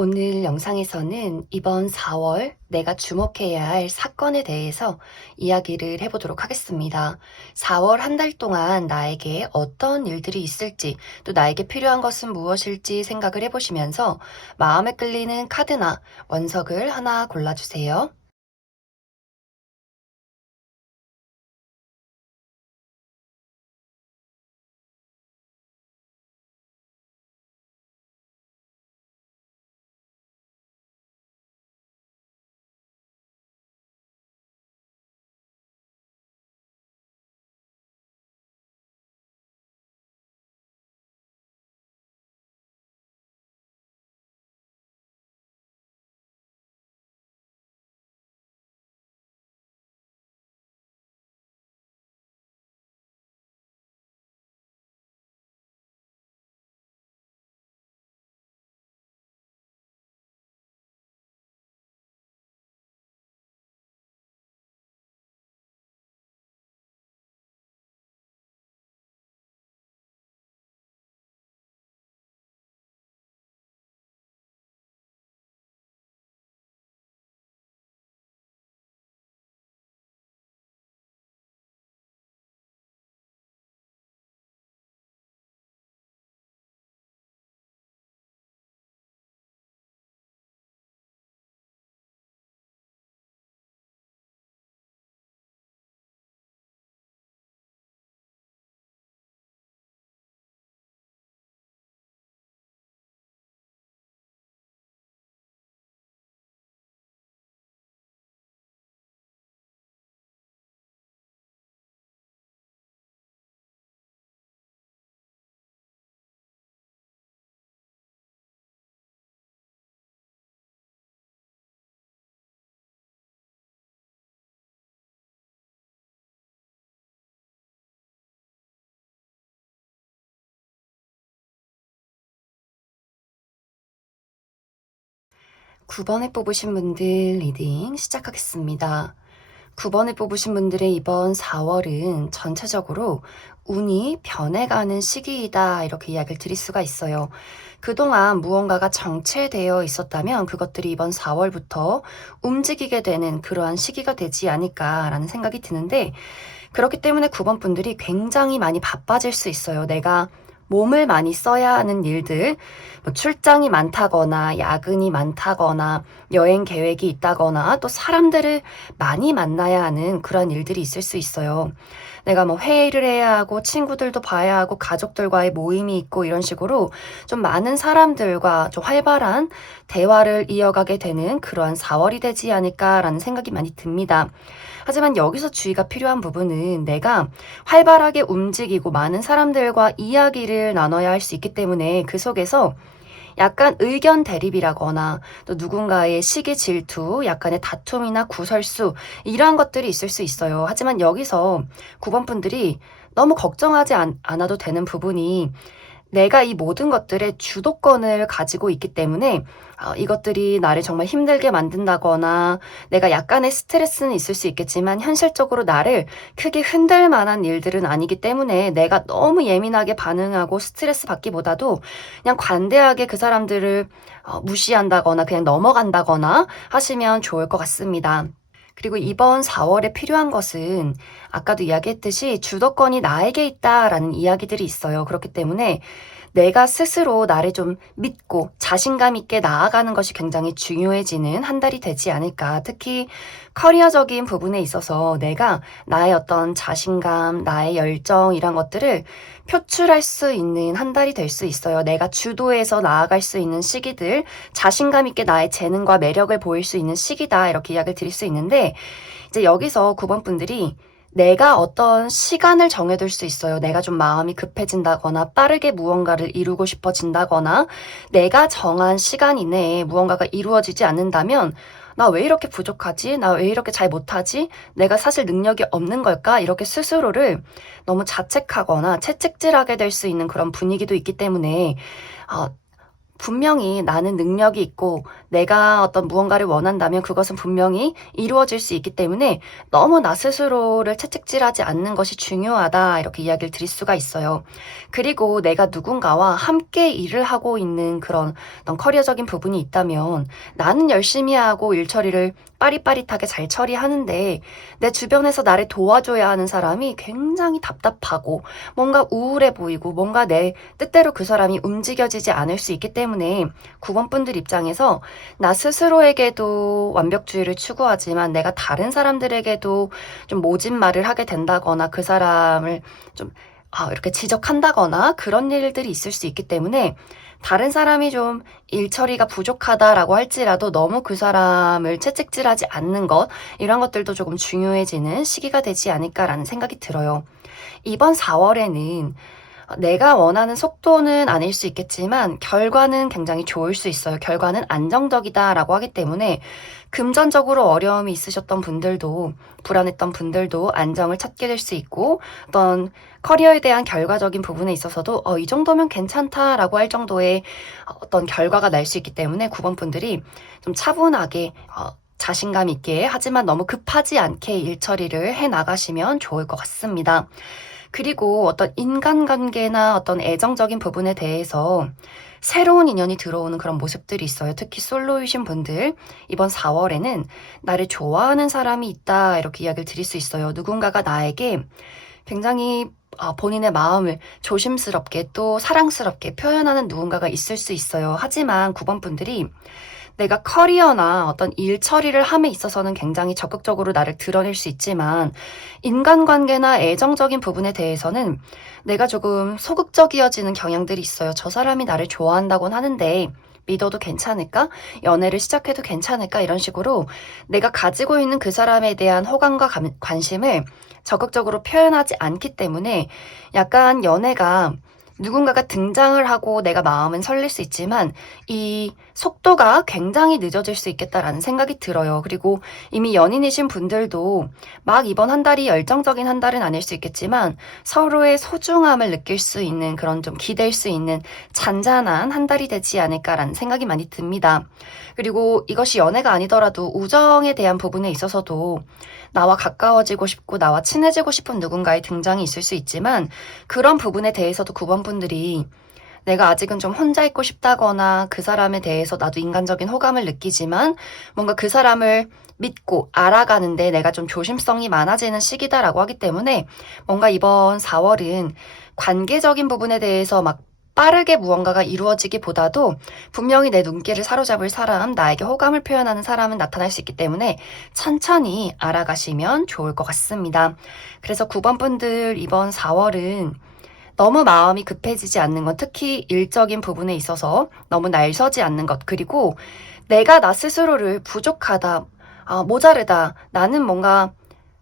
오늘 영상에서는 이번 4월 내가 주목해야 할 사건에 대해서 이야기를 해보도록 하겠습니다. 4월 한 달 동안 나에게 어떤 일들이 있을지, 또 나에게 필요한 것은 무엇일지 생각을 해보시면서 마음에 끌리는 카드나 원석을 하나 골라주세요. 구 9번에 뽑으신 분들 리딩 시작하겠습니다. 9번에 뽑으신 분들의 이번 4월은 전체적으로 운이 변해가는 시기이다, 이렇게 이야기를 드릴 수가 있어요. 그동안 무언가가 정체되어 있었다면 그것들이 이번 4월부터 움직이게 되는 그러한 시기가 되지 않을까라는 생각이 드는데, 그렇기 때문에 9번 분들이 굉장히 많이 바빠질 수 있어요. 내가 몸을 많이 써야 하는 일들, 뭐 출장이 많다거나 야근이 많다거나 여행 계획이 있다거나 또 사람들을 많이 만나야 하는 그런 일들이 있을 수 있어요. 내가 뭐 회의를 해야 하고 친구들도 봐야 하고 가족들과의 모임이 있고 이런 식으로 좀 많은 사람들과 좀 활발한 대화를 이어가게 되는 그러한 4월이 되지 않을까라는 생각이 많이 듭니다. 하지만 여기서 주의가 필요한 부분은 내가 활발하게 움직이고 많은 사람들과 이야기를 나눠야 할 수 있기 때문에 그 속에서 약간 의견 대립이라거나 또 누군가의 시기 질투, 약간의 다툼이나 구설수, 이러한 것들이 있을 수 있어요. 하지만 여기서 9번 분들이 너무 걱정하지 않아도 되는 부분이, 내가 이 모든 것들의 주도권을 가지고 있기 때문에 이것들이 나를 정말 힘들게 만든다거나 내가 약간의 스트레스는 있을 수 있겠지만 현실적으로 나를 크게 흔들 만한 일들은 아니기 때문에 내가 너무 예민하게 반응하고 스트레스 받기보다도 그냥 관대하게 그 사람들을 무시한다거나 그냥 넘어간다거나 하시면 좋을 것 같습니다. 그리고 이번 4월에 필요한 것은 아까도 이야기했듯이 주도권이 나에게 있다라는 이야기들이 있어요. 그렇기 때문에 내가 스스로 나를 좀 믿고 자신감 있게 나아가는 것이 굉장히 중요해지는 한 달이 되지 않을까. 특히 커리어적인 부분에 있어서 내가 나의 어떤 자신감, 나의 열정, 이런 것들을 표출할 수 있는 한 달이 될 수 있어요. 내가 주도해서 나아갈 수 있는 시기들, 자신감 있게 나의 재능과 매력을 보일 수 있는 시기다, 이렇게 이야기를 드릴 수 있는데, 이제 여기서 9번 분들이 내가 어떤 시간을 정해둘 수 있어요. 내가 좀 마음이 급해진다거나 빠르게 무언가를 이루고 싶어진다거나 내가 정한 시간 이내에 무언가가 이루어지지 않는다면 나 왜 이렇게 부족하지? 나 왜 이렇게 잘 못하지? 내가 사실 능력이 없는 걸까? 이렇게 스스로를 너무 자책하거나 채찍질하게 될 수 있는 그런 분위기도 있기 때문에 어, 분명히 나는 능력이 있고 내가 어떤 무언가를 원한다면 그것은 분명히 이루어질 수 있기 때문에 너무 나 스스로를 채찍질하지 않는 것이 중요하다 이렇게 이야기를 드릴 수가 있어요. 그리고 내가 누군가와 함께 일을 하고 있는 그런 어떤 커리어적인 부분이 있다면 나는 열심히 하고 일 처리를 빠릿빠릿하게 잘 처리하는데 내 주변에서 나를 도와줘야 하는 사람이 굉장히 답답하고 뭔가 우울해 보이고 뭔가 내 뜻대로 그 사람이 움직여지지 않을 수 있기 때문에 9번 분들 입장에서 나 스스로에게도 완벽주의를 추구하지만 내가 다른 사람들에게도 좀 모진 말을 하게 된다거나 그 사람을 좀 이렇게 지적한다거나 그런 일들이 있을 수 있기 때문에 다른 사람이 좀 일 처리가 부족하다라고 할지라도 너무 그 사람을 채찍질하지 않는 것, 이런 것들도 조금 중요해지는 시기가 되지 않을까라는 생각이 들어요. 이번 4월에는 내가 원하는 속도는 아닐 수 있겠지만 결과는 굉장히 좋을 수 있어요. 결과는 안정적이다라고 하기 때문에 금전적으로 어려움이 있으셨던 분들도 불안했던 분들도 안정을 찾게 될 수 있고 어떤 커리어에 대한 결과적인 부분에 있어서도 이 정도면 괜찮다라고 할 정도의 어떤 결과가 날 수 있기 때문에 9번 분들이 좀 차분하게 자신감 있게 하지만 너무 급하지 않게 일 처리를 해 나가시면 좋을 것 같습니다. 그리고 어떤 인간관계나 어떤 애정적인 부분에 대해서 새로운 인연이 들어오는 그런 모습들이 있어요. 특히 솔로이신 분들 이번 4월에는 나를 좋아하는 사람이 있다 이렇게 이야기를 드릴 수 있어요. 누군가가 나에게 굉장히 본인의 마음을 조심스럽게 또 사랑스럽게 표현하는 누군가가 있을 수 있어요. 하지만 9번 분들이 내가 커리어나 어떤 일 처리를 함에 있어서는 굉장히 적극적으로 나를 드러낼 수 있지만 인간관계나 애정적인 부분에 대해서는 내가 조금 소극적이어지는 경향들이 있어요. 저 사람이 나를 좋아한다곤 하는데 믿어도 괜찮을까? 연애를 시작해도 괜찮을까? 이런 식으로 내가 가지고 있는 그 사람에 대한 호감과 관심을 적극적으로 표현하지 않기 때문에 약간 연애가 누군가가 등장을 하고 내가 마음은 설렐 수 있지만 이 속도가 굉장히 늦어질 수 있겠다라는 생각이 들어요. 그리고 이미 연인이신 분들도 막 이번 한 달이 열정적인 한 달은 아닐 수 있겠지만 서로의 소중함을 느낄 수 있는 그런 좀 기댈 수 있는 잔잔한 한 달이 되지 않을까라는 생각이 많이 듭니다. 그리고 이것이 연애가 아니더라도 우정에 대한 부분에 있어서도 나와 가까워지고 싶고 나와 친해지고 싶은 누군가의 등장이 있을 수 있지만 그런 부분에 대해서도 9번 분들이 내가 아직은 좀 혼자 있고 싶다거나 그 사람에 대해서 나도 인간적인 호감을 느끼지만 뭔가 그 사람을 믿고 알아가는데 내가 좀 조심성이 많아지는 시기다라고 하기 때문에 뭔가 이번 4월은 관계적인 부분에 대해서 막 빠르게 무언가가 이루어지기보다도 분명히 내 눈길을 사로잡을 사람, 나에게 호감을 표현하는 사람은 나타날 수 있기 때문에 천천히 알아가시면 좋을 것 같습니다. 그래서 9번 분들 이번 4월은 너무 마음이 급해지지 않는 것, 특히 일적인 부분에 있어서 너무 날 서지 않는 것, 그리고 내가 나 스스로를 부족하다, 모자르다, 나는 뭔가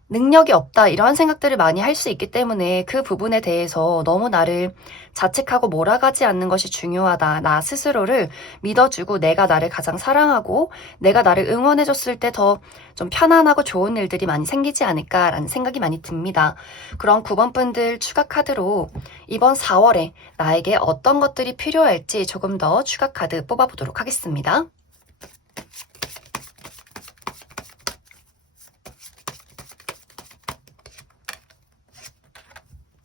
능력이 없다 이러한 생각들을 많이 할 수 있기 때문에 그 부분에 대해서 너무 나를 자책하고 몰아가지 않는 것이 중요하다. 나 스스로를 믿어주고 내가 나를 가장 사랑하고 내가 나를 응원해줬을 때 더 좀 편안하고 좋은 일들이 많이 생기지 않을까라는 생각이 많이 듭니다. 그럼 9번 분들 추가 카드로 이번 4월에 나에게 어떤 것들이 필요할지 조금 더 추가 카드 뽑아보도록 하겠습니다.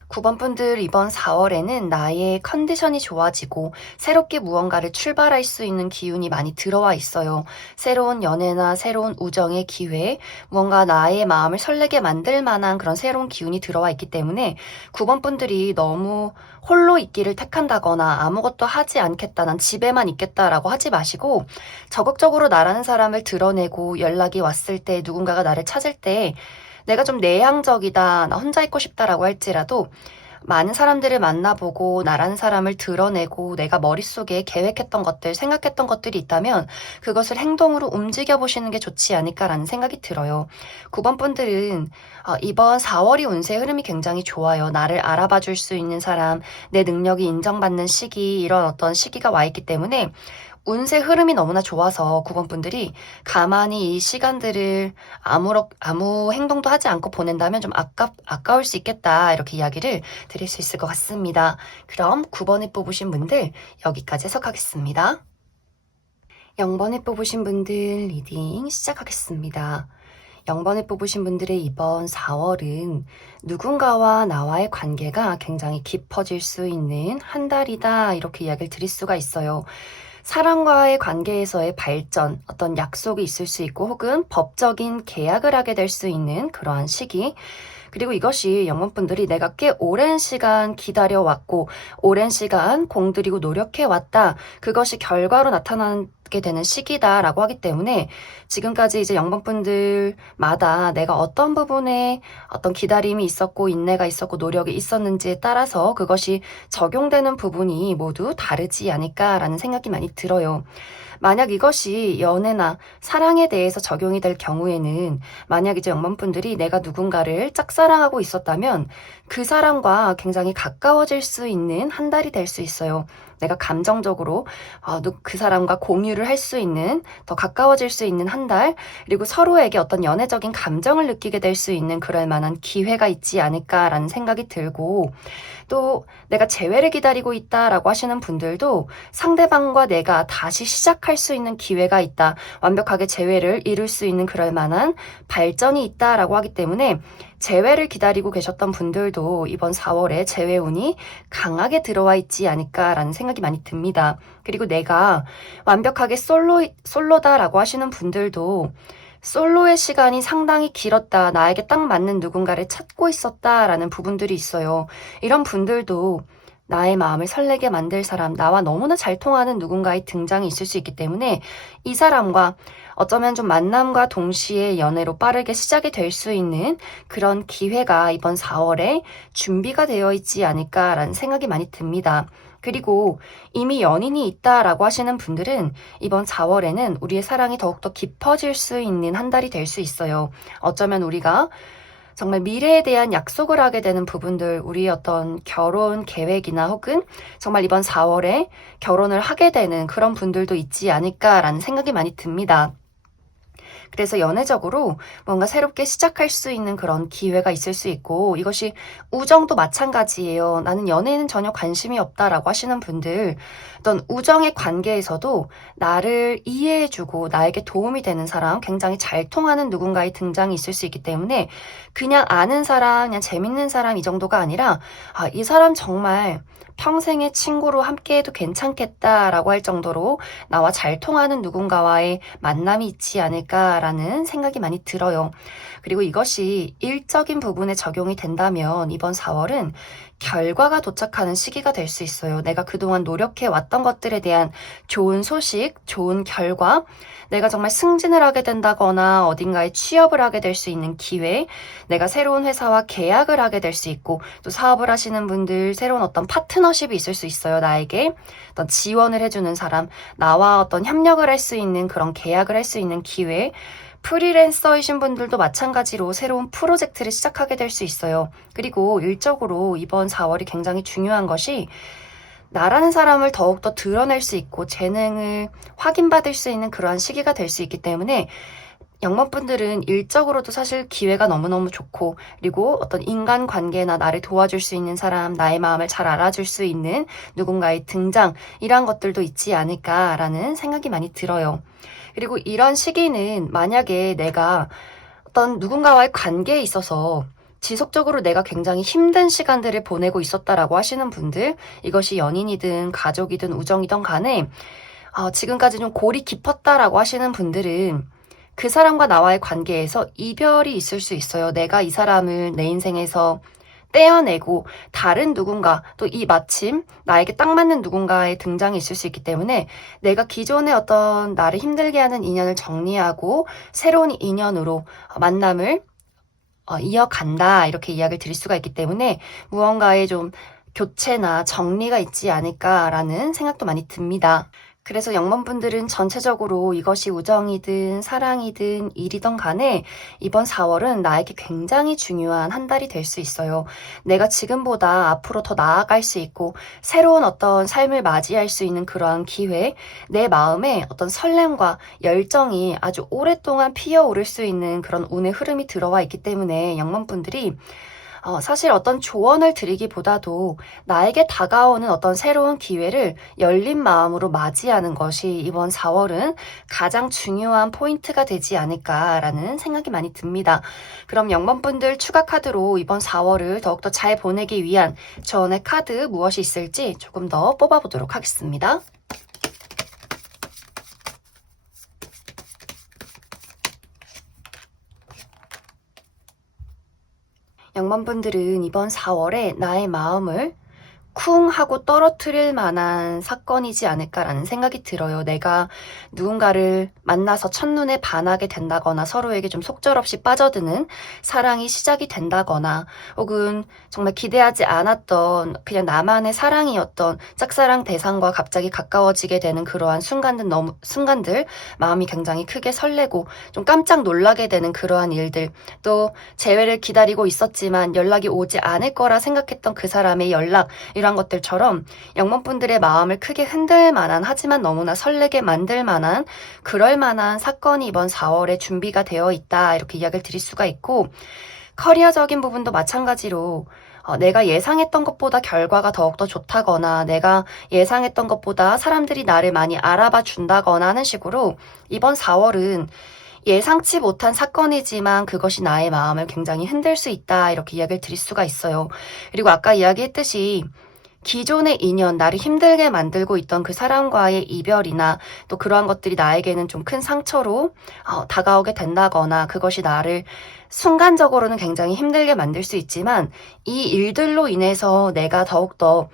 9번 분들 이번 4월에는 나의 컨디션이 좋아지고 새롭게 무언가를 출발할 수 있는 기운이 많이 들어와 있어요. 새로운 연애나 새로운 우정의 기회, 무언가 나의 마음을 설레게 만들 만한 그런 새로운 기운이 들어와 있기 때문에 9번 분들이 너무 홀로 있기를 택한다거나 아무것도 하지 않겠다, 난 집에만 있겠다라고 하지 마시고 적극적으로 나라는 사람을 드러내고 연락이 왔을 때 누군가가 나를 찾을 때 내가 좀 내향적이다, 나 혼자 있고 싶다라고 할지라도 많은 사람들을 만나보고 나라는 사람을 드러내고 내가 머릿속에 계획했던 것들, 생각했던 것들이 있다면 그것을 행동으로 움직여보시는 게 좋지 않을까라는 생각이 들어요. 9번 분들은 이번 4월이 운세 흐름이 굉장히 좋아요. 나를 알아봐 줄 수 있는 사람, 내 능력이 인정받는 시기, 이런 어떤 시기가 와 있기 때문에 운세 흐름이 너무나 좋아서 9번 분들이 가만히 이 시간들을 아무 행동도 하지 않고 보낸다면 좀 아까울 수 있겠다. 이렇게 이야기를 드릴 수 있을 것 같습니다. 그럼 9번에 뽑으신 분들 여기까지 해석하겠습니다. 0번에 뽑으신 분들 리딩 시작하겠습니다. 0번에 뽑으신 분들의 이번 4월은 누군가와 나와의 관계가 굉장히 깊어질 수 있는 한 달이다. 이렇게 이야기를 드릴 수가 있어요. 사람과의 관계에서의 발전, 어떤 약속이 있을 수 있고 혹은 법적인 계약을 하게 될 수 있는 그러한 시기. 그리고 이것이 영문분들이 내가 꽤 오랜 시간 기다려왔고 오랜 시간 공들이고 노력해왔다. 그것이 결과로 나타나게 되는 시기다라고 하기 때문에 지금까지 이제 영문분들마다 내가 어떤 부분에 어떤 기다림이 있었고 인내가 있었고 노력이 있었는지에 따라서 그것이 적용되는 부분이 모두 다르지 않을까라는 생각이 많이 들어요. 만약 이것이 연애나 사랑에 대해서 적용이 될 경우에는 만약 이제 영문분들이 내가 누군가를 짝사랑하고 있었다면 그 사람과 굉장히 가까워질 수 있는 한 달이 될 수 있어요. 내가 감정적으로 그 사람과 공유를 할 수 있는 더 가까워질 수 있는 한 달, 그리고 서로에게 어떤 연애적인 감정을 느끼게 될 수 있는 그럴 만한 기회가 있지 않을까라는 생각이 들고, 또 내가 재회를 기다리고 있다라고 하시는 분들도 상대방과 내가 다시 시작할 수 있는 기회가 있다. 완벽하게 재회를 이룰 수 있는 그럴 만한 발전이 있다라고 하기 때문에 재회를 기다리고 계셨던 분들도 이번 4월에 재회운이 강하게 들어와 있지 않을까라는 생각이 많이 듭니다. 그리고 내가 완벽하게 솔로다라고 하시는 분들도 솔로의 시간이 상당히 길었다. 나에게 딱 맞는 누군가를 찾고 있었다라는 부분들이 있어요. 이런 분들도 나의 마음을 설레게 만들 사람, 나와 너무나 잘 통하는 누군가의 등장이 있을 수 있기 때문에 이 사람과 어쩌면 좀 만남과 동시에 연애로 빠르게 시작이 될 수 있는 그런 기회가 이번 4월에 준비가 되어 있지 않을까라는 생각이 많이 듭니다. 그리고 이미 연인이 있다라고 하시는 분들은 이번 4월에는 우리의 사랑이 더욱더 깊어질 수 있는 한 달이 될 수 있어요. 어쩌면 우리가 정말 미래에 대한 약속을 하게 되는 부분들, 우리의 어떤 결혼 계획이나 혹은 정말 이번 4월에 결혼을 하게 되는 그런 분들도 있지 않을까라는 생각이 많이 듭니다. 그래서 연애적으로 뭔가 새롭게 시작할 수 있는 그런 기회가 있을 수 있고, 이것이 우정도 마찬가지예요. 나는 연애에는 전혀 관심이 없다라고 하시는 분들, 어떤 우정의 관계에서도 나를 이해해주고 나에게 도움이 되는 사람, 굉장히 잘 통하는 누군가의 등장이 있을 수 있기 때문에 그냥 아는 사람, 그냥 재밌는 사람 이 정도가 아니라 이 사람 정말 평생의 친구로 함께해도 괜찮겠다라고 할 정도로 나와 잘 통하는 누군가와의 만남이 있지 않을까라는 생각이 많이 들어요. 그리고 이것이 일적인 부분에 적용이 된다면 이번 4월은 결과가 도착하는 시기가 될 수 있어요. 내가 그동안 노력해 왔던 것들에 대한 좋은 소식, 좋은 결과, 내가 정말 승진을 하게 된다거나 어딘가에 취업을 하게 될 수 있는 기회, 내가 새로운 회사와 계약을 하게 될 수 있고, 또 사업을 하시는 분들 새로운 어떤 파트너십이 있을 수 있어요. 나에게 어떤 지원을 해주는 사람, 나와 어떤 협력을 할 수 있는 그런 계약을 할 수 있는 기회, 프리랜서이신 분들도 마찬가지로 새로운 프로젝트를 시작하게 될 수 있어요. 그리고 일적으로 이번 4월이 굉장히 중요한 것이 나라는 사람을 더욱더 드러낼 수 있고 재능을 확인받을 수 있는 그러한 시기가 될 수 있기 때문에 영문분들은 일적으로도 사실 기회가 너무너무 좋고, 그리고 어떤 인간관계나 나를 도와줄 수 있는 사람, 나의 마음을 잘 알아줄 수 있는 누군가의 등장, 이러한 것들도 있지 않을까라는 생각이 많이 들어요. 그리고 이런 시기는 만약에 내가 어떤 누군가와의 관계에 있어서 지속적으로 내가 굉장히 힘든 시간들을 보내고 있었다라고 하시는 분들, 이것이 연인이든 가족이든 우정이든 간에 지금까지 좀 골이 깊었다라고 하시는 분들은 그 사람과 나와의 관계에서 이별이 있을 수 있어요. 내가 이 사람을 내 인생에서 떼어내고 다른 누군가, 또 이 마침 나에게 딱 맞는 누군가의 등장이 있을 수 있기 때문에 내가 기존의 어떤 나를 힘들게 하는 인연을 정리하고 새로운 인연으로 만남을 이어간다, 이렇게 이야기를 드릴 수가 있기 때문에 무언가의 좀 교체나 정리가 있지 않을까라는 생각도 많이 듭니다. 그래서 영범분들은 전체적으로 이것이 우정이든 사랑이든 일이든 간에 이번 4월은 나에게 굉장히 중요한 한 달이 될 수 있어요. 내가 지금보다 앞으로 더 나아갈 수 있고 새로운 어떤 삶을 맞이할 수 있는 그러한 기회, 내 마음에 어떤 설렘과 열정이 아주 오랫동안 피어오를 수 있는 그런 운의 흐름이 들어와 있기 때문에 영범분들이 사실 어떤 조언을 드리기보다도 나에게 다가오는 어떤 새로운 기회를 열린 마음으로 맞이하는 것이 이번 4월은 가장 중요한 포인트가 되지 않을까라는 생각이 많이 듭니다. 그럼 영범분들 추가 카드로 이번 4월을 더욱더 잘 보내기 위한 조언의 카드 무엇이 있을지 조금 더 뽑아보도록 하겠습니다. 영범분들은 이번 4월에 나의 마음을 쿵 하고 떨어뜨릴 만한 사건이지 않을까라는 생각이 들어요. 내가 누군가를 만나서 첫눈에 반하게 된다거나 서로에게 좀 속절없이 빠져드는 사랑이 시작이 된다거나 혹은 정말 기대하지 않았던 그냥 나만의 사랑이었던 짝사랑 대상과 갑자기 가까워지게 되는 그러한 순간들 마음이 굉장히 크게 설레고 좀 깜짝 놀라게 되는 그러한 일들 또 재회를 기다리고 있었지만 연락이 오지 않을 거라 생각했던 그 사람의 연락 이런 것들처럼 영범분들의 마음을 크게 흔들 만한 하지만 너무나 설레게 만들 만한 그럴 만한 사건이 이번 4월에 준비가 되어 있다 이렇게 이야기를 드릴 수가 있고 커리어적인 부분도 마찬가지로 내가 예상했던 것보다 결과가 더욱더 좋다거나 내가 예상했던 것보다 사람들이 나를 많이 알아봐 준다거나 하는 식으로 이번 4월은 예상치 못한 사건이지만 그것이 나의 마음을 굉장히 흔들 수 있다 이렇게 이야기를 드릴 수가 있어요. 그리고 아까 이야기했듯이 기존의 인연, 나를 힘들게 만들고 있던 그 사람과의 이별이나 또 그러한 것들이 나에게는 좀 큰 상처로 다가오게 된다거나 그것이 나를 순간적으로는 굉장히 힘들게 만들 수 있지만 이 일들로 인해서 내가 더욱더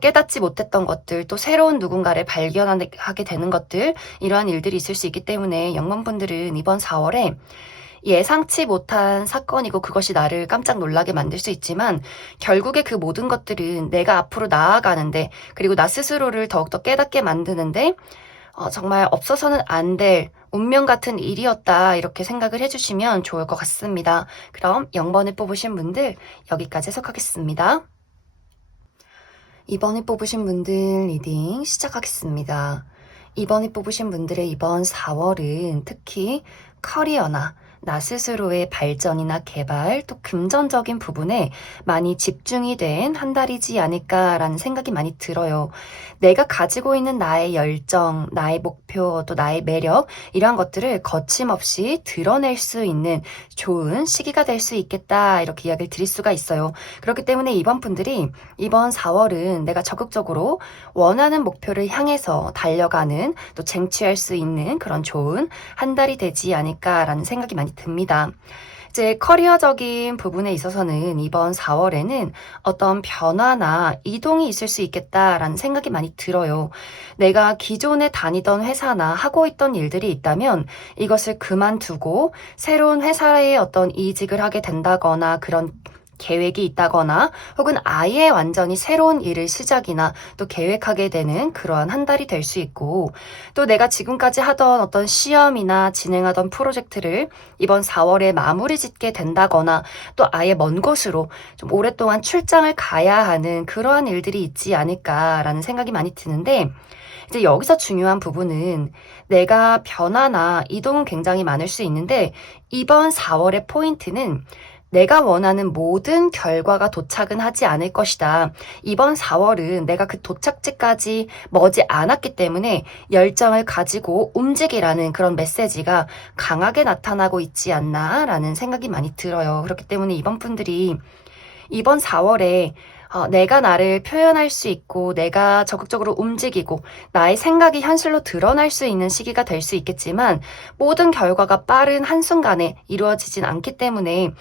깨닫지 못했던 것들, 또 새로운 누군가를 발견하게 되는 것들, 이러한 일들이 있을 수 있기 때문에 영범분들은 이번 4월에 예상치 못한 사건이고 그것이 나를 깜짝 놀라게 만들 수 있지만 결국에 그 모든 것들은 내가 앞으로 나아가는데 그리고 나 스스로를 더욱더 깨닫게 만드는데 정말 없어서는 안 될 운명 같은 일이었다 이렇게 생각을 해주시면 좋을 것 같습니다. 그럼 0번을 뽑으신 분들 여기까지 해석하겠습니다. 2번을 뽑으신 분들 리딩 시작하겠습니다. 2번을 뽑으신 분들의 이번 4월은 특히 커리어나 나 스스로의 발전이나 개발 또 금전적인 부분에 많이 집중이 된 한 달이지 않을까라는 생각이 많이 들어요. 내가 가지고 있는 나의 열정, 나의 목표, 또 나의 매력 이러한 것들을 거침없이 드러낼 수 있는 좋은 시기가 될 수 있겠다 이렇게 이야기를 드릴 수가 있어요. 그렇기 때문에 이번 분들이 이번 4월은 내가 적극적으로 원하는 목표를 향해서 달려가는 또 쟁취할 수 있는 그런 좋은 한 달이 되지 않을까라는 생각이 많이 듭니다. 이제 커리어적인 부분에 있어서는 이번 4월에는 어떤 변화나 이동이 있을 수 있겠다라는 생각이 많이 들어요. 내가 기존에 다니던 회사나 하고 있던 일들이 있다면 이것을 그만두고 새로운 회사에 어떤 이직을 하게 된다거나 그런 계획이 있다거나 혹은 아예 완전히 새로운 일을 시작이나 또 계획하게 되는 그러한 한 달이 될 수 있고 또 내가 지금까지 하던 어떤 시험이나 진행하던 프로젝트를 이번 4월에 마무리 짓게 된다거나 또 아예 먼 곳으로 좀 오랫동안 출장을 가야 하는 그러한 일들이 있지 않을까라는 생각이 많이 드는데 이제 여기서 중요한 부분은 내가 변화나 이동은 굉장히 많을 수 있는데 이번 4월의 포인트는 내가 원하는 모든 결과가 도착은 하지 않을 것이다. 이번 4월은 내가 그 도착지까지 머지 않았기 때문에 열정을 가지고 움직이라는 그런 메시지가 강하게 나타나고 있지 않나라는 생각이 많이 들어요. 그렇기 때문에 이번 분들이 이번 4월에 내가 나를 표현할 수 있고 내가 적극적으로 움직이고 나의 생각이 현실로 드러날 수 있는 시기가 될 수 있겠지만 모든 결과가 빠른 한순간에 이루어지진 않기 때문에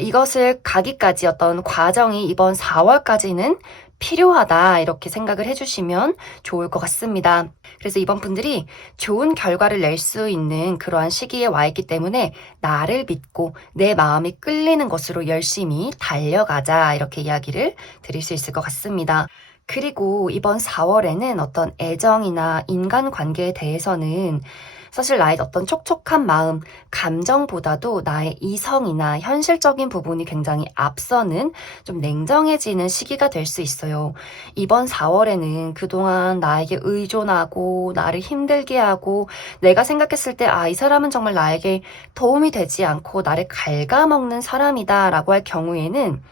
이것을 가기까지 어떤 과정이 이번 4월까지는 필요하다 이렇게 생각을 해주시면 좋을 것 같습니다. 그래서 이번 분들이 좋은 결과를 낼 수 있는 그러한 시기에 와 있기 때문에 나를 믿고 내 마음이 끌리는 것으로 열심히 달려가자 이렇게 이야기를 드릴 수 있을 것 같습니다. 그리고 이번 4월에는 어떤 애정이나 인간관계에 대해서는 사실 나의 어떤 촉촉한 마음, 감정보다도 나의 이성이나 현실적인 부분이 굉장히 앞서는 좀 냉정해지는 시기가 될 수 있어요. 이번 4월에는 그동안 나에게 의존하고 나를 힘들게 하고 내가 생각했을 때 이 사람은 정말 나에게 도움이 되지 않고 나를 갉아먹는 사람이다라고 할 경우에는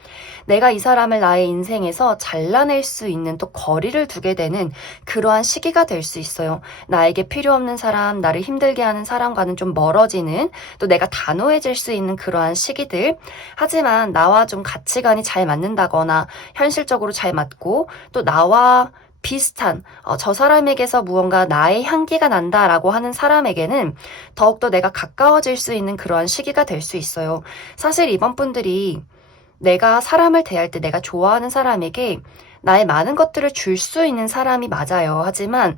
내가 이 사람을 나의 인생에서 잘라낼 수 있는 또 거리를 두게 되는 그러한 시기가 될 수 있어요. 나에게 필요 없는 사람, 나를 힘들게 하는 사람과는 좀 멀어지는 또 내가 단호해질 수 있는 그러한 시기들. 하지만 나와 좀 가치관이 잘 맞는다거나 현실적으로 잘 맞고 또 나와 비슷한 저 사람에게서 무언가 나의 향기가 난다라고 하는 사람에게는 더욱더 내가 가까워질 수 있는 그러한 시기가 될 수 있어요. 사실 이번 분들이 내가 사람을 대할 때 내가 좋아하는 사람에게 나의 많은 것들을 줄 수 있는 사람이 맞아요. 하지만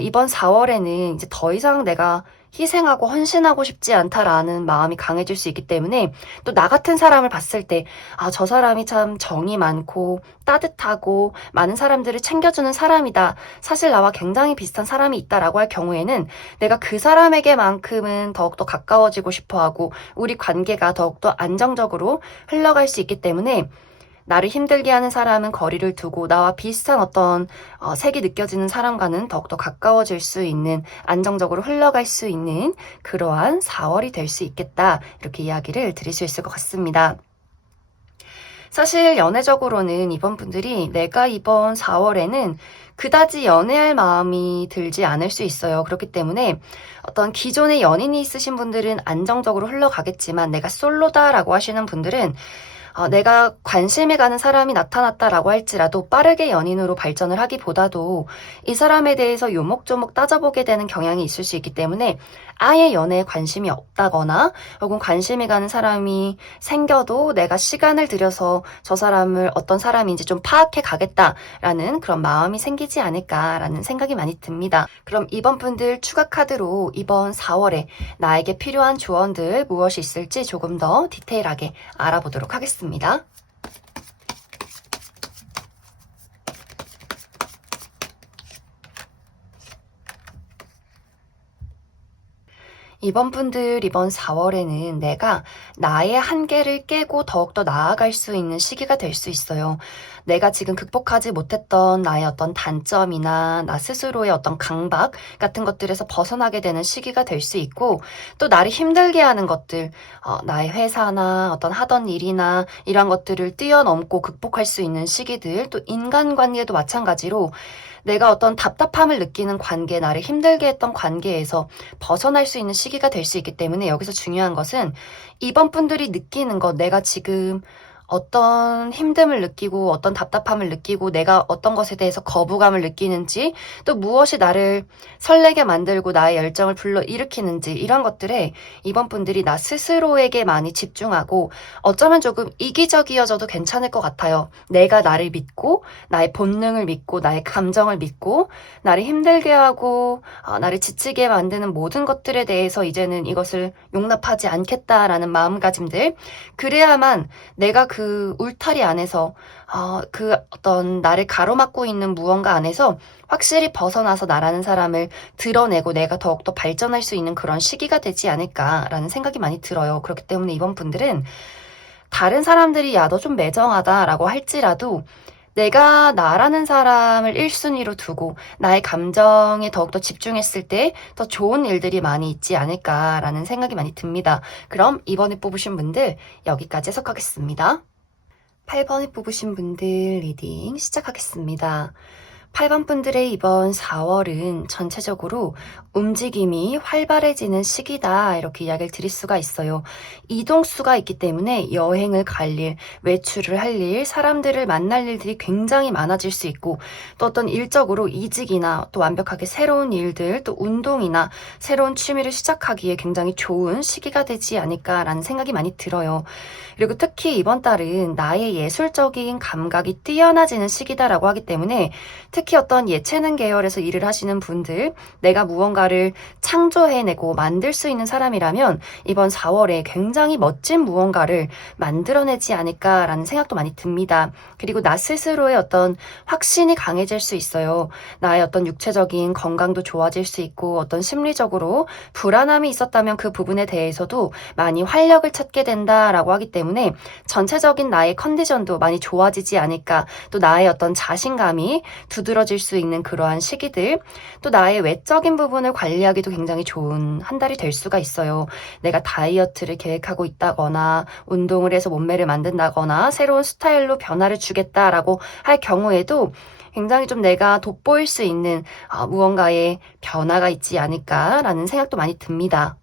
이번 4월에는 이제 더 이상 내가 희생하고 헌신하고 싶지 않다라는 마음이 강해질 수 있기 때문에 또 나 같은 사람을 봤을 때, 저 사람이 참 정이 많고 따뜻하고 많은 사람들을 챙겨주는 사람이다. 사실 나와 굉장히 비슷한 사람이 있다라고 할 경우에는 내가 그 사람에게만큼은 더욱더 가까워지고 싶어 하고 우리 관계가 더욱더 안정적으로 흘러갈 수 있기 때문에 나를 힘들게 하는 사람은 거리를 두고 나와 비슷한 어떤 색이 느껴지는 사람과는 더욱더 가까워질 수 있는 안정적으로 흘러갈 수 있는 그러한 4월이 될 수 있겠다. 이렇게 이야기를 드릴 수 있을 것 같습니다. 사실 연애적으로는 이번 분들이 내가 이번 4월에는 그다지 연애할 마음이 들지 않을 수 있어요. 그렇기 때문에 어떤 기존의 연인이 있으신 분들은 안정적으로 흘러가겠지만 내가 솔로다라고 하시는 분들은 내가 관심이 가는 사람이 나타났다라고 할지라도 빠르게 연인으로 발전을 하기보다도 이 사람에 대해서 요목조목 따져보게 되는 경향이 있을 수 있기 때문에 아예 연애에 관심이 없다거나 혹은 관심이 가는 사람이 생겨도 내가 시간을 들여서 저 사람을 어떤 사람인지 좀 파악해 가겠다라는 그런 마음이 생기지 않을까라는 생각이 많이 듭니다. 그럼 이번 분들 추가 카드로 이번 4월에 나에게 필요한 조언들 무엇이 있을지 조금 더 디테일하게 알아보도록 하겠습니다. 이번 분들 이번 4월에는 내가 나의 한계를 깨고 더욱더 나아갈 수 있는 시기가 될 수 있어요. 내가 지금 극복하지 못했던 나의 어떤 단점이나 나 스스로의 어떤 강박 같은 것들에서 벗어나게 되는 시기가 될 수 있고 또 나를 힘들게 하는 것들, 나의 회사나 어떤 하던 일이나 이런 것들을 뛰어넘고 극복할 수 있는 시기들 또 인간관계도 마찬가지로 내가 어떤 답답함을 느끼는 관계, 나를 힘들게 했던 관계에서 벗어날 수 있는 시기가 될 수 있기 때문에 여기서 중요한 것은 이번 분들이 느끼는 것, 내가 지금 어떤 힘듦을 느끼고 어떤 답답함을 느끼고 내가 어떤 것에 대해서 거부감을 느끼는지 또 무엇이 나를 설레게 만들고 나의 열정을 불러일으키는지 이런 것들에 이번 분들이 나 스스로에게 많이 집중하고 어쩌면 조금 이기적이어져도 괜찮을 것 같아요. 내가 나를 믿고 나의 본능을 믿고 나의 감정을 믿고 나를 힘들게 하고 나를 지치게 만드는 모든 것들에 대해서 이제는 이것을 용납하지 않겠다라는 마음가짐들 그래야만 내가 그 울타리 안에서 그 어떤 나를 가로막고 있는 무언가 안에서 확실히 벗어나서 나라는 사람을 드러내고 내가 더욱더 발전할 수 있는 그런 시기가 되지 않을까라는 생각이 많이 들어요. 그렇기 때문에 이번 분들은 다른 사람들이 야, 너 좀 매정하다라고 할지라도 내가 나라는 사람을 1순위로 두고 나의 감정에 더욱더 집중했을 때 더 좋은 일들이 많이 있지 않을까라는 생각이 많이 듭니다. 그럼 이번에 뽑으신 분들 여기까지 해석하겠습니다. 8번에 뽑으신 분들 리딩 시작하겠습니다. 8번 분들의 이번 4월은 전체적으로 움직임이 활발해지는 시기다 이렇게 이야기를 드릴 수가 있어요. 이동수가 있기 때문에 여행을 갈 일, 외출을 할 일, 사람들을 만날 일들이 굉장히 많아질 수 있고 또 어떤 일적으로 이직이나 또 완벽하게 새로운 일들 또 운동이나 새로운 취미를 시작하기에 굉장히 좋은 시기가 되지 않을까라는 생각이 많이 들어요. 그리고 특히 이번 달은 나의 예술적인 감각이 뛰어나지는 시기다라고 하기 때문에 특히 특히 어떤 예체능 계열에서 일을 하시는 분들, 내가 무언가를 창조해내고 만들 수 있는 사람이라면 이번 4월에 굉장히 멋진 무언가를 만들어내지 않을까라는 생각도 많이 듭니다. 그리고 나 스스로의 어떤 확신이 강해질 수 있어요. 나의 어떤 육체적인 건강도 좋아질 수 있고 어떤 심리적으로 불안함이 있었다면 그 부분에 대해서도 많이 활력을 찾게 된다라고 하기 때문에 전체적인 나의 컨디션도 많이 좋아지지 않을까. 또 나의 어떤 자신감이 두드러질 수 있는 그러한 시기들, 또 나의 외적인 부분을 관리하기도 굉장히 좋은 한 달이 될 수가 있어요. 내가 다이어트를 계획하고 있다거나 운동을 해서 몸매를 만든다거나 새로운 스타일로 변화를 주겠다라고 할 경우에도 굉장히 좀 내가 돋보일 수 있는 무언가의 변화가 있지 않을까라는 생각도 많이 듭니다.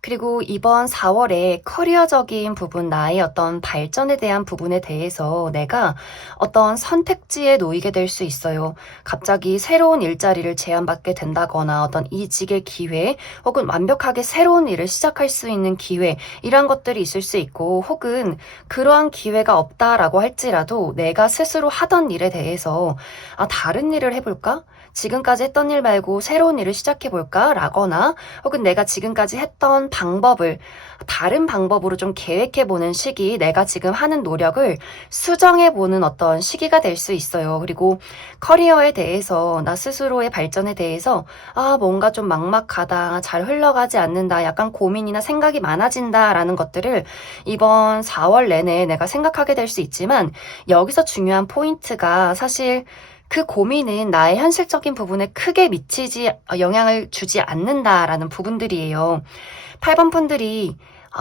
그리고 이번 4월에 커리어적인 부분, 나의 어떤 발전에 대한 부분에 대해서 내가 어떤 선택지에 놓이게 될 수 있어요. 갑자기 새로운 일자리를 제안받게 된다거나 어떤 이직의 기회, 혹은 완벽하게 새로운 일을 시작할 수 있는 기회, 이런 것들이 있을 수 있고, 혹은 그러한 기회가 없다라고 할지라도 내가 스스로 하던 일에 대해서 다른 일을 해볼까? 지금까지 했던 일 말고 새로운 일을 시작해볼까? 라거나 혹은 내가 지금까지 했던 방법을 다른 방법으로 좀 계획해보는 시기, 내가 지금 하는 노력을 수정해보는 어떤 시기가 될 수 있어요. 그리고 커리어에 대해서 나 스스로의 발전에 대해서 뭔가 좀 막막하다, 잘 흘러가지 않는다, 약간 고민이나 생각이 많아진다라는 것들을 이번 4월 내내 내가 생각하게 될 수 있지만 여기서 중요한 포인트가 사실 그 고민은 나의 현실적인 부분에 크게 영향을 주지 않는다라는 부분들이에요. 8번 분들이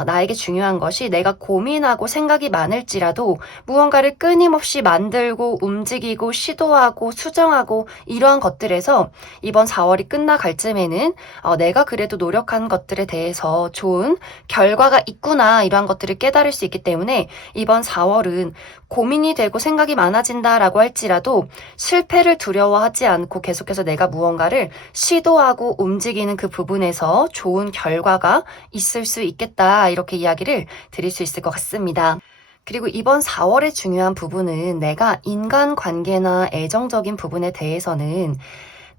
나에게 중요한 것이 내가 고민하고 생각이 많을지라도 무언가를 끊임없이 만들고 움직이고 시도하고 수정하고 이러한 것들에서 이번 4월이 끝나갈 쯤에는 내가 그래도 노력한 것들에 대해서 좋은 결과가 있구나, 이러한 것들을 깨달을 수 있기 때문에 이번 4월은 고민이 되고 생각이 많아진다라고 할지라도 실패를 두려워하지 않고 계속해서 내가 무언가를 시도하고 움직이는 그 부분에서 좋은 결과가 있을 수 있겠다, 이렇게 이야기를 드릴 수 있을 것 같습니다. 그리고 이번 4월의 중요한 부분은 내가 인간관계나 애정적인 부분에 대해서는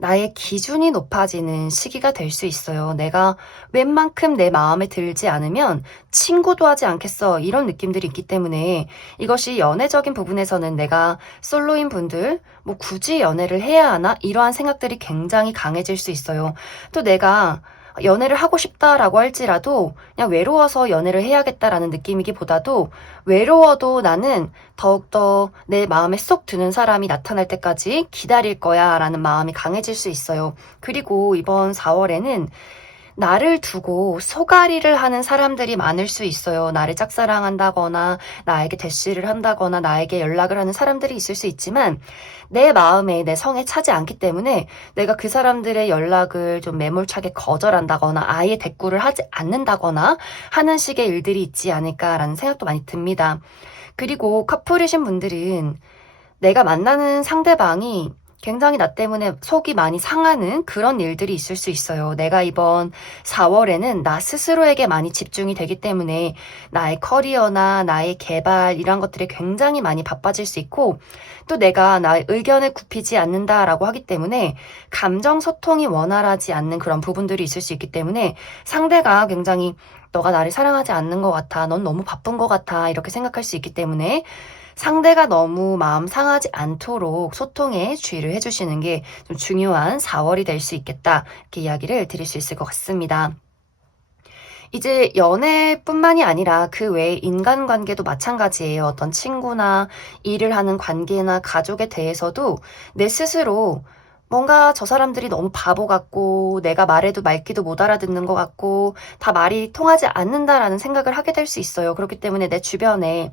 나의 기준이 높아지는 시기가 될 수 있어요. 내가 웬만큼 내 마음에 들지 않으면 친구도 하지 않겠어, 이런 느낌들이 있기 때문에 이것이 연애적인 부분에서는 내가 솔로인 분들 뭐 굳이 연애를 해야 하나, 이러한 생각들이 굉장히 강해질 수 있어요. 또 내가 연애를 하고 싶다라고 할지라도 그냥 외로워서 연애를 해야겠다라는 느낌이기보다도 외로워도 나는 더욱더 내 마음에 쏙 드는 사람이 나타날 때까지 기다릴 거야 라는 마음이 강해질 수 있어요. 그리고 이번 4월에는 나를 두고 소가리를 하는 사람들이 많을 수 있어요. 나를 짝사랑한다거나 나에게 대시를 한다거나 나에게 연락을 하는 사람들이 있을 수 있지만 내 마음에, 내 성에 차지 않기 때문에 내가 그 사람들의 연락을 좀 매몰차게 거절한다거나 아예 대꾸를 하지 않는다거나 하는 식의 일들이 있지 않을까라는 생각도 많이 듭니다. 그리고 커플이신 분들은 내가 만나는 상대방이 굉장히 나 때문에 속이 많이 상하는 그런 일들이 있을 수 있어요. 내가 이번 4월에는 나 스스로에게 많이 집중이 되기 때문에 나의 커리어나 나의 개발, 이런 것들이 굉장히 많이 바빠질 수 있고, 또 내가 나의 의견을 굽히지 않는다라고 하기 때문에 감정 소통이 원활하지 않는 그런 부분들이 있을 수 있기 때문에 상대가 굉장히 너가 나를 사랑하지 않는 것 같아, 넌 너무 바쁜 것 같아, 이렇게 생각할 수 있기 때문에 상대가 너무 마음 상하지 않도록 소통에 주의를 해주시는 게 좀 중요한 4월이 될 수 있겠다, 이렇게 이야기를 드릴 수 있을 것 같습니다. 이제 연애뿐만이 아니라 그 외에 인간관계도 마찬가지예요. 어떤 친구나 일을 하는 관계나 가족에 대해서도 내 스스로 뭔가 저 사람들이 너무 바보 같고 내가 말해도 말귀도 못 알아듣는 것 같고 다 말이 통하지 않는다라는 생각을 하게 될 수 있어요. 그렇기 때문에 내 주변에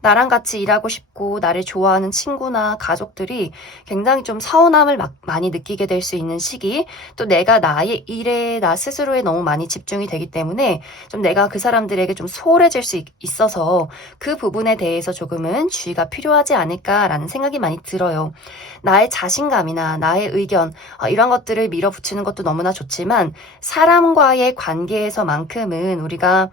나랑 같이 일하고 싶고 나를 좋아하는 친구나 가족들이 굉장히 좀 서운함을 많이 느끼게 될 수 있는 시기, 또 내가 나의 일에 나 스스로에 너무 많이 집중이 되기 때문에 좀 내가 그 사람들에게 좀 소홀해질 수 있어서 그 부분에 대해서 조금은 주의가 필요하지 않을까라는 생각이 많이 들어요. 나의 자신감이나 나의 의견, 이런 것들을 밀어붙이는 것도 너무나 좋지만 사람과의 관계에서만큼은 우리가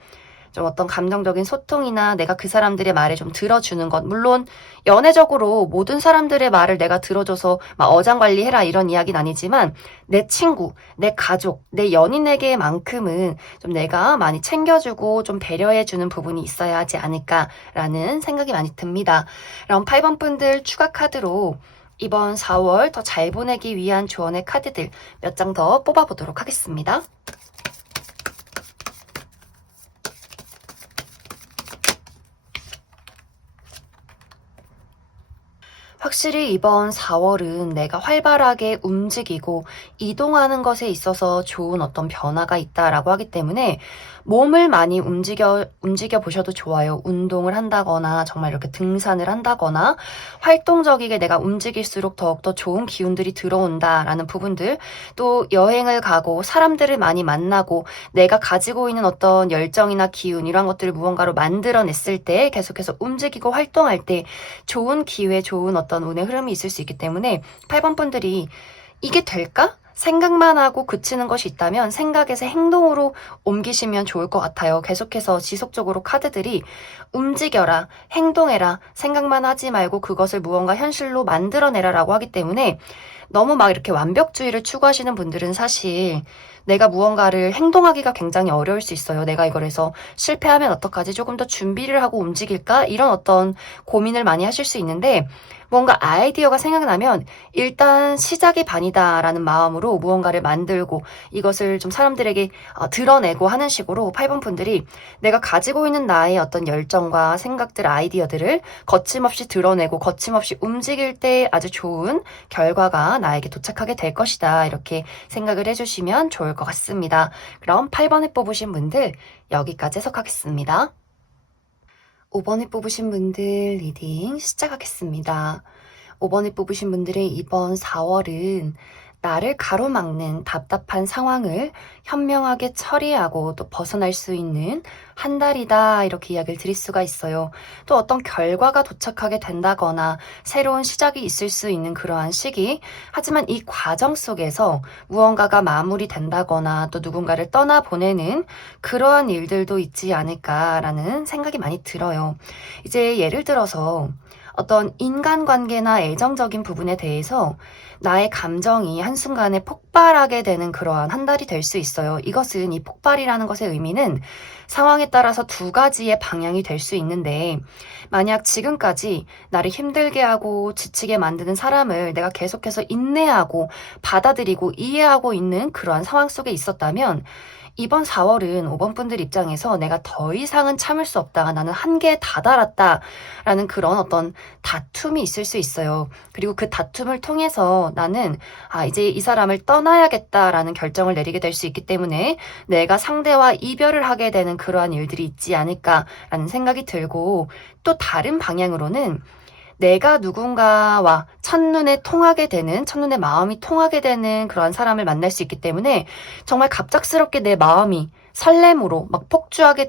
좀 어떤 감정적인 소통이나 내가 그 사람들의 말에 좀 들어주는 것. 물론 연애적으로 모든 사람들의 말을 내가 들어줘서 막 어장관리해라 이런 이야기는 아니지만 내 친구, 내 가족, 내 연인에게만큼은 좀 내가 많이 챙겨주고 좀 배려해주는 부분이 있어야 하지 않을까라는 생각이 많이 듭니다. 그럼 8번 분들 추가 카드로 이번 4월 더 잘 보내기 위한 조언의 카드들 몇 장 더 뽑아보도록 하겠습니다. 확실히 이번 4월은 내가 활발하게 움직이고 이동하는 것에 있어서 좋은 어떤 변화가 있다라고 하기 때문에 몸을 많이 움직여 보셔도 좋아요. 운동을 한다거나 정말 이렇게 등산을 한다거나 활동적이게 내가 움직일수록 더욱더 좋은 기운들이 들어온다라는 부분들, 또 여행을 가고 사람들을 많이 만나고 내가 가지고 있는 어떤 열정이나 기운 이런 것들을 무언가로 만들어냈을 때 계속해서 움직이고 활동할 때 좋은 기회, 좋은 어떤 운의 흐름이 있을 수 있기 때문에 8번 분들이 이게 될까? 생각만 하고 그치는 것이 있다면 생각에서 행동으로 옮기시면 좋을 것 같아요. 계속해서 지속적으로 카드들이 움직여라, 행동해라, 생각만 하지 말고 그것을 무언가 현실로 만들어내라 라고 하기 때문에 너무 막 이렇게 완벽주의를 추구하시는 분들은 사실 내가 무언가를 행동하기가 굉장히 어려울 수 있어요. 내가 이걸 해서 실패하면 어떡하지? 조금 더 준비를 하고 움직일까? 이런 어떤 고민을 많이 하실 수 있는데 뭔가 아이디어가 생각나면 일단 시작이 반이다라는 마음으로 무언가를 만들고 이것을 좀 사람들에게 드러내고 하는 식으로 8번 분들이 내가 가지고 있는 나의 어떤 열정과 생각들, 아이디어들을 거침없이 드러내고 거침없이 움직일 때 아주 좋은 결과가 나에게 도착하게 될 것이다. 이렇게 생각을 해주시면 좋을 것 같습니다. 그럼 8번에 뽑으신 분들 여기까지 해석하겠습니다. 5번에 뽑으신 분들 리딩 시작하겠습니다. 5번에 뽑으신 분들의 이번 4월은 나를 가로막는 답답한 상황을 현명하게 처리하고 또 벗어날 수 있는 한 달이다 이렇게 이야기를 드릴 수가 있어요. 또 어떤 결과가 도착하게 된다거나 새로운 시작이 있을 수 있는 그러한 시기. 하지만 이 과정 속에서 무언가가 마무리된다거나 또 누군가를 떠나보내는 그러한 일들도 있지 않을까라는 생각이 많이 들어요. 이제 예를 들어서 어떤 인간관계나 애정적인 부분에 대해서 나의 감정이 한순간에 폭발하게 되는 그러한 한 달이 될 수 있어요. 이것은 이 폭발이라는 것의 의미는 상황에 따라서 두 가지의 방향이 될 수 있는데 만약 지금까지 나를 힘들게 하고 지치게 만드는 사람을 내가 계속해서 인내하고 받아들이고 이해하고 있는 그러한 상황 속에 있었다면 이번 4월은 5번 분들 입장에서 내가 더 이상은 참을 수 없다. 나는 한계에 다다랐다. 라는 그런 어떤 다툼이 있을 수 있어요. 그리고 그 다툼을 통해서 나는 이제 이 사람을 떠나야겠다라는 결정을 내리게 될 수 있기 때문에 내가 상대와 이별을 하게 되는 그러한 일들이 있지 않을까라는 생각이 들고 또 다른 방향으로는 내가 누군가와 첫눈에 마음이 통하게 되는 그런 사람을 만날 수 있기 때문에 정말 갑작스럽게 내 마음이 설렘으로 막 폭발하게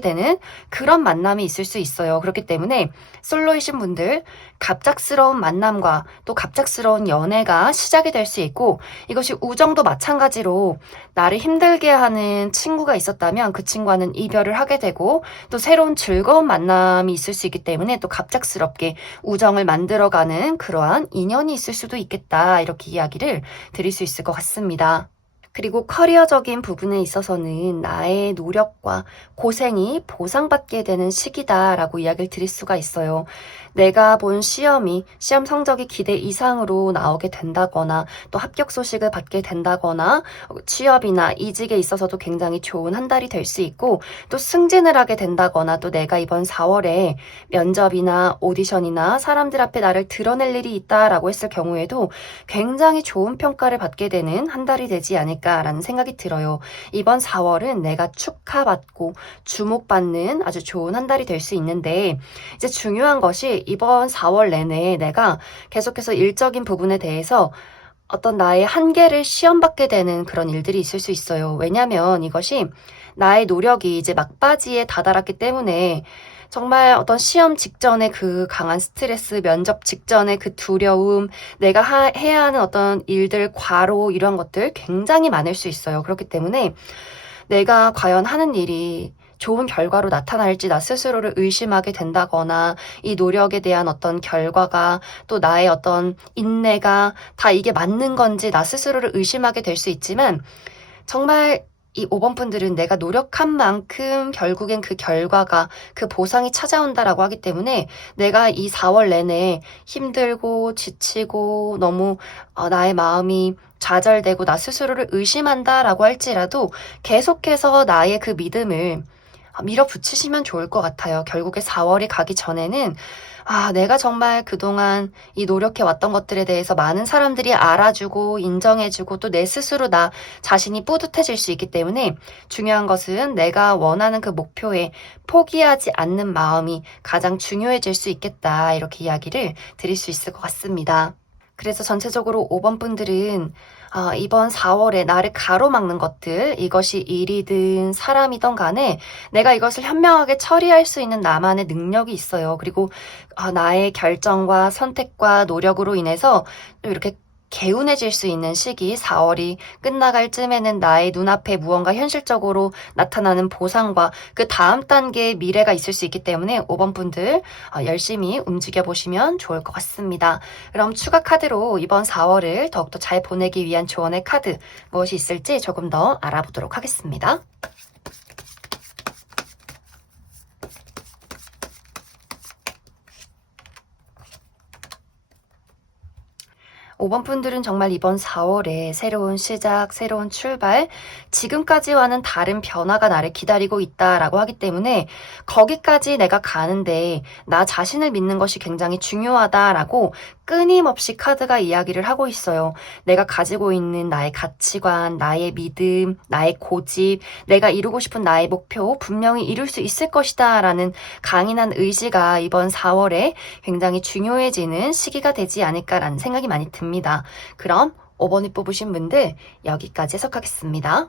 되는 그런 만남이 있을 수 있어요. 그렇기 때문에 솔로이신 분들 갑작스러운 만남과 또 갑작스러운 연애가 시작이 될 수 있고 이것이 우정도 마찬가지로 나를 힘들게 하는 친구가 있었다면 그 친구와는 이별을 하게 되고 또 새로운 즐거운 만남이 있을 수 있기 때문에 또 갑작스럽게 우정을 만들어가는 그러한 인연이 있을 수도 있겠다. 이렇게 이야기를 드릴 수 있을 것 같습니다. 그리고 커리어적인 부분에 있어서는 나의 노력과 고생이 보상받게 되는 시기다라고 이야기를 드릴 수가 있어요. 내가 본 시험 성적이 기대 이상으로 나오게 된다거나 또 합격 소식을 받게 된다거나 취업이나 이직에 있어서도 굉장히 좋은 한 달이 될 수 있고 또 승진을 하게 된다거나 또 내가 이번 4월에 면접이나 오디션이나 사람들 앞에 나를 드러낼 일이 있다라고 했을 경우에도 굉장히 좋은 평가를 받게 되는 한 달이 되지 않을까라는 생각이 들어요. 이번 4월은 내가 축하받고 주목받는 아주 좋은 한 달이 될 수 있는데 이제 중요한 것이 이번 4월 내내 내가 계속해서 일적인 부분에 대해서 어떤 나의 한계를 시험받게 되는 그런 일들이 있을 수 있어요. 왜냐하면 이것이 나의 노력이 이제 막바지에 다다랐기 때문에 정말 어떤 시험 직전의 그 강한 스트레스, 면접 직전의 그 두려움, 내가 해야 하는 어떤 일들, 과로 이런 것들 굉장히 많을 수 있어요. 그렇기 때문에 내가 과연 하는 일이 좋은 결과로 나타날지 나 스스로를 의심하게 된다거나 이 노력에 대한 어떤 결과가 또 나의 어떤 인내가 다 이게 맞는 건지 나 스스로를 의심하게 될 수 있지만 정말 이 5번 분들은 내가 노력한 만큼 결국엔 그 결과가 그 보상이 찾아온다라고 하기 때문에 내가 이 4월 내내 힘들고 지치고 너무 나의 마음이 좌절되고 나 스스로를 의심한다라고 할지라도 계속해서 나의 그 믿음을 밀어붙이시면 좋을 것 같아요. 결국에 4월이 가기 전에는 내가 정말 그동안 이 노력해 왔던 것들에 대해서 많은 사람들이 알아주고 인정해주고 또 내 스스로 나 자신이 뿌듯해질 수 있기 때문에 중요한 것은 내가 원하는 그 목표에 포기하지 않는 마음이 가장 중요해질 수 있겠다. 이렇게 이야기를 드릴 수 있을 것 같습니다. 그래서 전체적으로 5번 분들은 이번 4월에 나를 가로막는 것들, 이것이 일이든 사람이든 간에 내가 이것을 현명하게 처리할 수 있는 나만의 능력이 있어요. 그리고 나의 결정과 선택과 노력으로 인해서 또 이렇게 개운해질 수 있는 시기 4월이 끝나갈 쯤에는 나의 눈앞에 무언가 현실적으로 나타나는 보상과 그 다음 단계의 미래가 있을 수 있기 때문에 5번 분들 열심히 움직여 보시면 좋을 것 같습니다. 그럼 추가 카드로 이번 4월을 더욱더 잘 보내기 위한 조언의 카드 무엇이 있을지 조금 더 알아보도록 하겠습니다. 5번 분들은 정말 이번 4월에 새로운 시작, 새로운 출발, 지금까지와는 다른 변화가 나를 기다리고 있다라고 하기 때문에 거기까지 내가 가는데 나 자신을 믿는 것이 굉장히 중요하다라고 끊임없이 카드가 이야기를 하고 있어요. 내가 가지고 있는 나의 가치관, 나의 믿음, 나의 고집, 내가 이루고 싶은 나의 목표 분명히 이룰 수 있을 것이다 라는 강인한 의지가 이번 4월에 굉장히 중요해지는 시기가 되지 않을까라는 생각이 많이 듭니다. 그럼 5번이 뽑으신 분들 여기까지 해석하겠습니다.